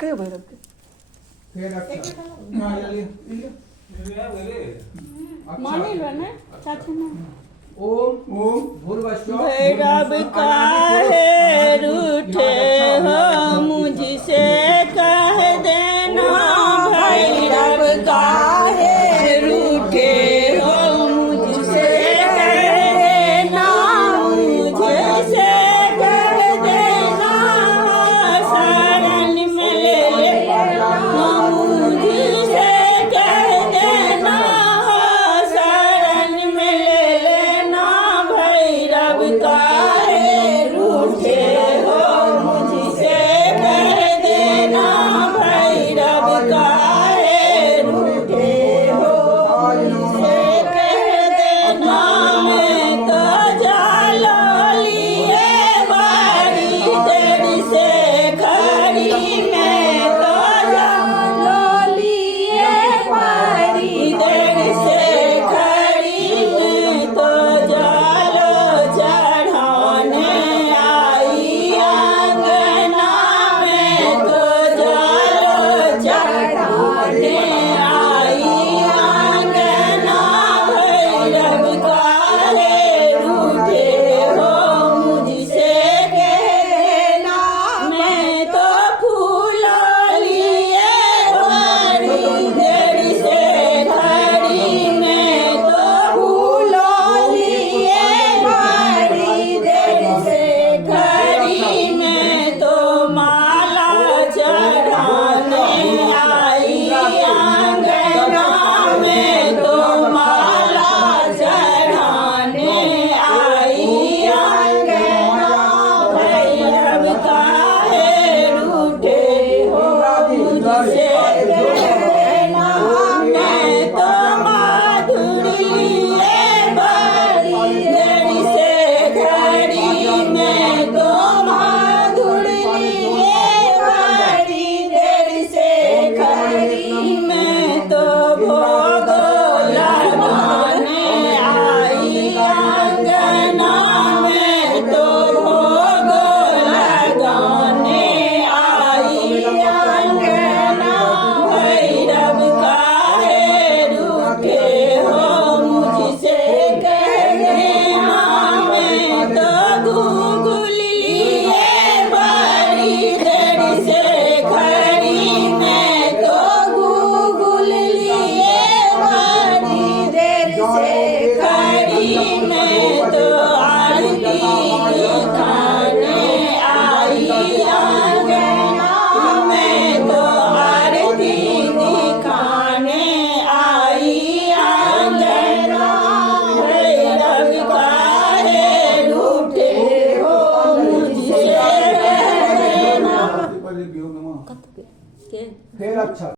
कयो भैरव के फिर अच्छा हां ले माने लो ना चाची ने ओम ओम भूर्भुवस्सुः भैरव काहे रूठे हो मुझसे कह देना भैरव काहे रूठे हो मुझसे कह देना मुझसे कह देना शरण में ले लेना मुझसे कह देना शरण में ले लेना भैरव काहे रूठे हो मुझसे कह देना भैरव काहे रूठे हो मुझसे कह देना मैं तो जालो लिए बारी तेरी से खड़ी मैं तो जालो लिए बारी तेरी से खड़ी मैं तो जालो चढ़ाने आई आंगना में तो जालो चढ़ाने आई आंगना भैरव काहे रूठे हो मुझसे कहना मैं तो फूल लिए बड़ी देर से खड़ी मैं तो फूल लिए बड़ी देर से खड़ी मैं तो माला चढ़ाने आई आंगना में तो माला चढ़ाने आई आंगना भैरव काहे रूठे हो मुझसे कहना मैं तो माधुरी लिए बड़ी देर से खड़ी मैं तो माधुरी लिए बड़ी देर से खड़ी मैं तो भोग लगाने आई आंगना में तो भोग लगाने आई आंगना भैरव काहे रूठे हो मुझसे कहना मैं तो गूगल लिए बड़ी देर से खड़ी मैं तो गूगल लिए बड़ी देर से खड़ी मैं तो आरती दिखाने आई आंगना मैं तो आरती दिखाने आई आंगना भैरव काहे रूठे हो मुझसे कहना फिर अच्छा